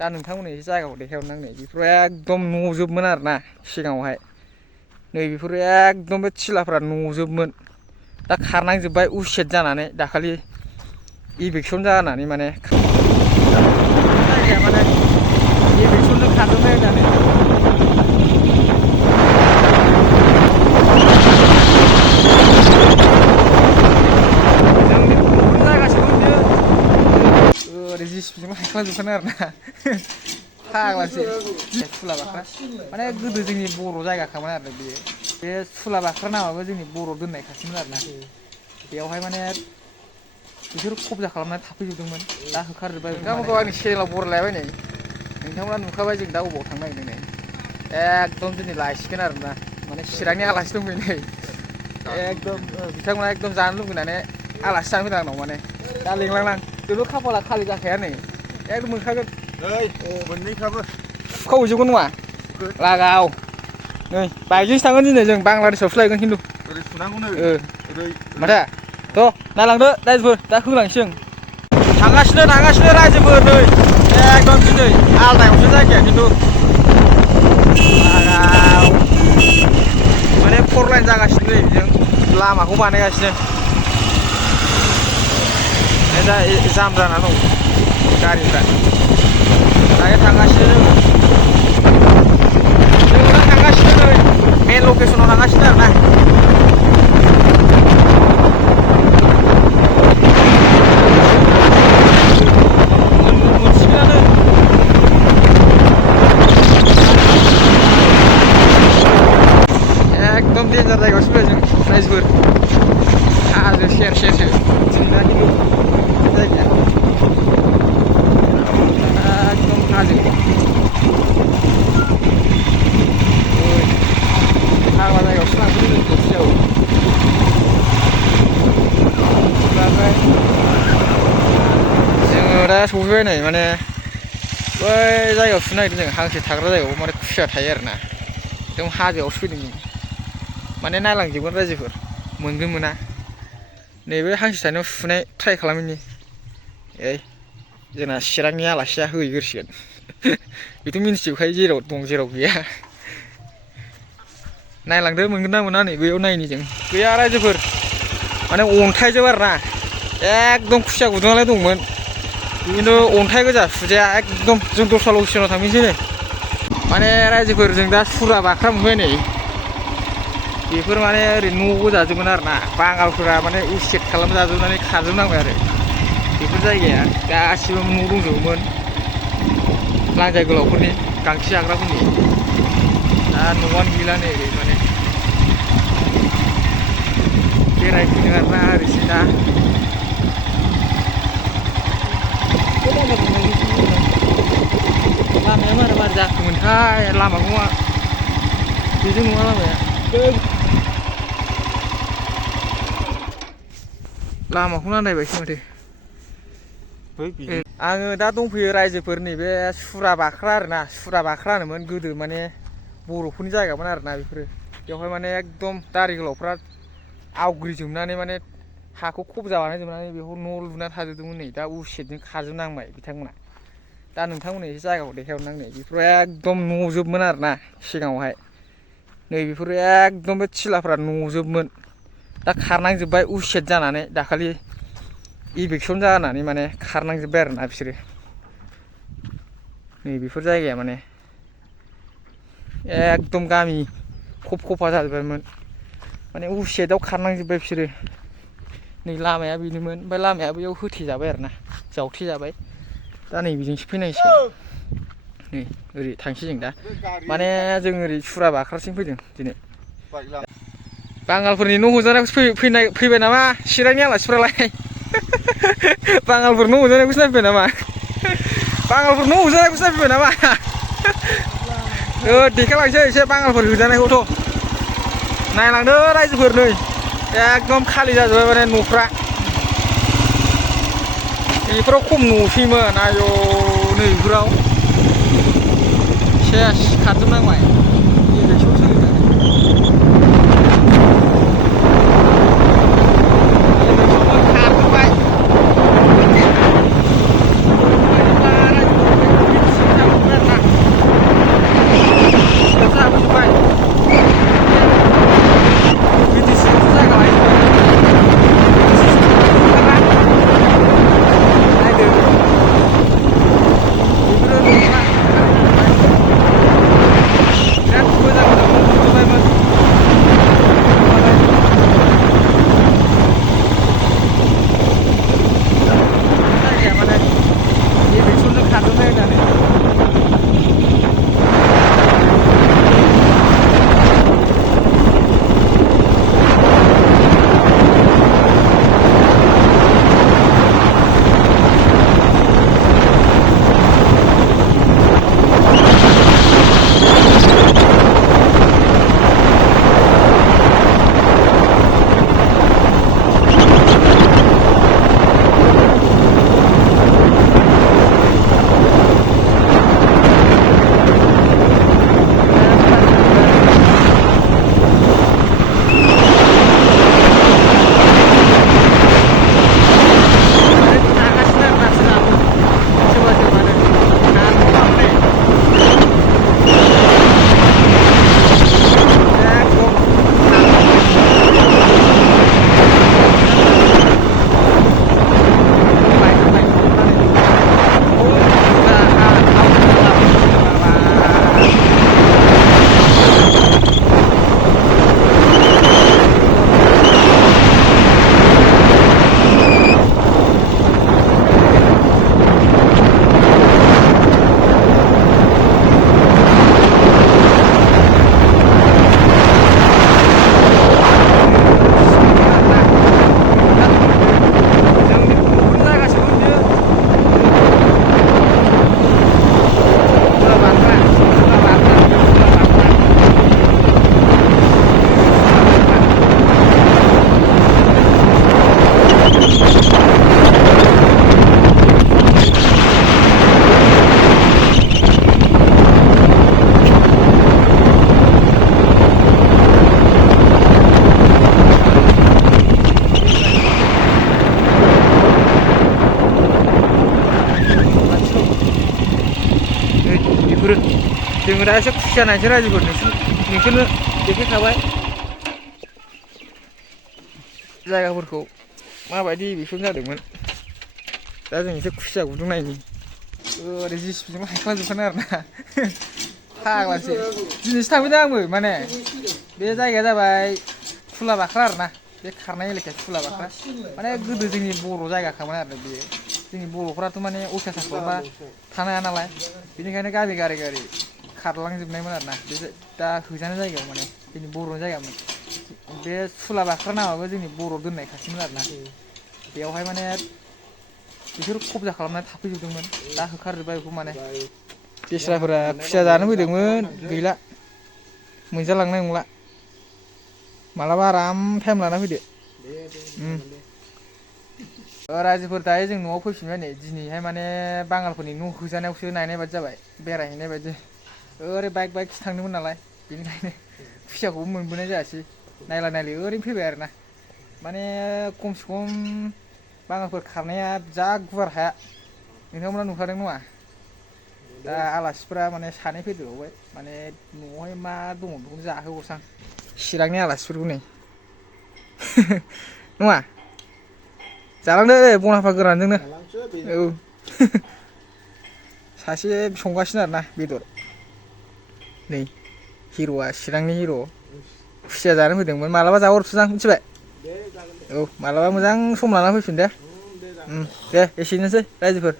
दा नोंथांमोननि एसे जायगाखौ देखायहरनां नै बेफोरो एकदम न'जोबमोन आरोना सिगाङावहाय नै बेफोरो एकदम बे थिलाफ्रा न'जोबमोन दा खारनांजोब्बाय उसेट जानानै दाखालि इभिकसन जानानै माने जायगाया माने इभिकसनजों खारजोबनाय होननानै जिसिपिजों हायख्लांजोबखानाय आरोना फाग्लासो सुला बाख्रा माने गोदो जोंनि बर' जायगाखामोन आरो बेयो बे सुला बाख्रा नामाबो जोंनि बर' दोननायखासोमोन आरोना बेयावहाय माने बिसोर कब्जा खालामनानै थाफैजोबदोंमोन दा होखारजोब्बाय नोंथांमोनखौ आंनि चेनेलाव बरायलायबाय नै नोंथांमोना नुखाबाय जों दा अबाव थांनो नागिरदों नै एकदम दिनै लायसिगोन आरोना माने चिरांनि आलासि दंफैयो नै एकदम बिथांमोना एकदम जानो लुबैनानै आलासि जानो फैदों आंनाव माने दा लिंलांनां जोंथ' खाफाला खालि जाखाया नै एकदम मोनखागोन मोननैखाबो सुखावहैजोबगोन नङा लागाव नै बाइकजोंसो थांगोन दिनै जों बांलादेशआवसो लायगोन खिन्थु ओरै सुनांगौनो ओरै माथो थ' नायलांदो रायजोफोर दा होलांसै जों थांगासिनो रायजोफोर नै एकदम दिनै आलदायावसो जायगाया खिन्थु लागाव माने फर लाइन जागासिनो नै जों लामाखौ बानायगासिनो दा जाम जाना दं गारिफ्रा दायो थांगासिनो जोङो दा थांगासिनो नै मेन लकेसनाव थांगासिनो आरोना मोनसिगोनानो एकदम देन्जार जायगायावसो फैबाय जों रायजोफोर हाजो सेर सेरसो जोंना खिन्थु जायगाया एकदम हाजो फाग्ला जायगायावसो लांफैदों जों खेबसेयाव ओमफ्राय जोङो दा सफैबाय नै माने बै जायगायाव सुनो नागिरदों जों हांसो थाग्रा जायगायाव माने खुसिया थायो आरोना एकदम हाजोआवसो फैदों जों माने नायलांजोबगोन रायजोफोर मोनगोन मोना नैबे हांसो थानायाव सुनाय ट्राइ खालामैनि जोंना चिरांनि आलासिया होहैग्रोसिगोन बेथ' मिन्थिजोबखायो जेराव दं जेराव गैया नायलांदो मोनगोन ना मोना नै बैयाव नायनि जों गैया रायजोफोर माने अन्थाइजोब आरोना एकदम खुसिया गुदुङालाय दंमोन खिन्थु अन्थाइ गोजा सुजाया एकदम जों दस्रा लकेसनाव थांफिनसै नै माने रायजोफोर जों दा सुरा बाख्रा मोनबाय नै बेफोर माने ओरै न' गोजाजोबमोन आरोना बांगालफोरा माने उसेट खालामजाजोबनानै खारजोबनांबाय आरो बेफोर जायगाया गासिबो न' दंजोबोमोन लांजाय गोलावफोरनि गांसो जाग्राफोरनि दा न'आनो गैला नै ओरै माने बेरायफैदों आरोना ओरैसो दा लामाया मारै जाखोमोनथाय लामाखौ मा बेजों नङा लामाया लामाखौनो आन्दायबायसो माथो आङो दा दंफैयो रायजोफोर नैबे सुरा बाख्रा आरोना सुरा बाख्रा होनोमोन गोदो माने बर'फोरनि जायगामोन आरोना बेफोरो बेवहाय माने एकदम दारि गोलावफ्रा आवग्रिजोबनानै माने हाखौ खबजा बानायजोबनानै बेखौ न' लुनानै थाजोबदोंमोन नै दा उसेटजों खारजोबनांबाय बिथांमोना दा नोंथांमोननि एसे जायगाखौ देखायहरनां नै बेफोरो एकदम न'जोबमोन आरोना सिगाङावहाय नै बेफोरो एकदम बे थिलाफ्रा न'जोबमोन दा खारनांजोब्बाय उसेट जानानै दाखालि इभिकसन जानानै माने खारनांजोब्बाय आरोना बिसोरो नै बेफोर जायगाया माने एकदम गामि खफा जाजोब्बायमोन माने उसेटआव खारनांजोब्बाय बिसोरो नै लामाया बेनोमोन ओमफ्राय लामाया बैयाव होथेजाबाय आरोना जावथेजाबाय दा नै बेजोंसो फैनांसिगोन नै ओरै थांसै जों दा माने जों ओरै सुरा बाख्रासिम फैदों दिनै बांगालफोरनि न' हजानायखौसो फैबाय नामा चिरांनि आलासिफ्रालाय बांगालफोर न' हजानायखौसो नायफैबाय नामा बांगालफोर न' हजानायखौसो नायफैबाय नामा देखायलांसै एसे बांगालफोर होजानायखौथ' नायलांदो रायजोफोर नै एकदम खालि जाजोब्बाय माने न'फ्रा बेफोराव खम न'सैमोन आयौ नै बेफोराव सेस खारजोबनांबाय इलेक्सन सोलिनानै बेफोरो जोङो दा एसे खुसि जानायसो रायजोफोर नोंसोरनो देखायखाबाय जायगाफोरखौ माबायदि बेफोर जादोंमोन दा जों एसे खुसिया गुदुं नायनि ओरै जिसिपिजोंबो हायख्लाजोबखानाय आरोना फाग्लासो दिनैसो थांफैदों आंबो माने बे जायगाया जाबाय खुला बाख्रा आरोना बे खारनाय एलेखाया खुला बाख्रा माने गोदो जोंनि बर' जायगाखामोन आरो बेयो जोंनि बर'फ्राथ' माने अयथासार खालामबा थानो हाया नालाय बेनिखायनो गामि गारि खारलांजोबनायमोन आरोना बे दा होजानाय जायगायाव माने जोंनि बर'नि जायगामोन बे सुला बाख्रा नामाबो जोंनि बर' दोननाय खासोमोन आरोना बेयावहाय माने बिसोर कब्जा खालामनानै थाफैजोबदोंमोन दा होखारजोब्बाय बेखौ माने बेस्राफोरा खुसिया जानो फैदोंमोन गैला मोनजालांनाय नंला मालाबा आराम टाइम लाना फैदो रायजोफोर दायो जों न'आव फैफिनबाय नै दिनैहाय माने बांगालफोरनि न' होजानायावसो नायनाय बायदि जाबाय बेरायहैनाय बायदि ओरै बाइकसो थांदोंमोन नालाय बेनिखायनो खुसियाखौबो मोनबोनाय जायासै नायला नायलि ओरैनो फैबाय आरोना माने खमसे खम बांगालफोर खारनाया जा गुवार हाया नोंथांमोना नुखादों नङा दा आलासिफोरा माने सानै फैदेरबावबाय माने न'आवहाय मा दङ बेखौनो जाहोहरसां चिरांनि आलासिफोरखौ नै नङा जालांदो बनाफा गोरानजोंनो औ सासे संगासिनो आरोना बेदर नै हिर'आ चिरांनि हिर' खुसिया जानो फैदोंमोन मालाबा जाहरफिनसां मिथिबाय औ मालाबा मोजां सम लाना फैफिन दे दे एसेनोसै रायजोफोर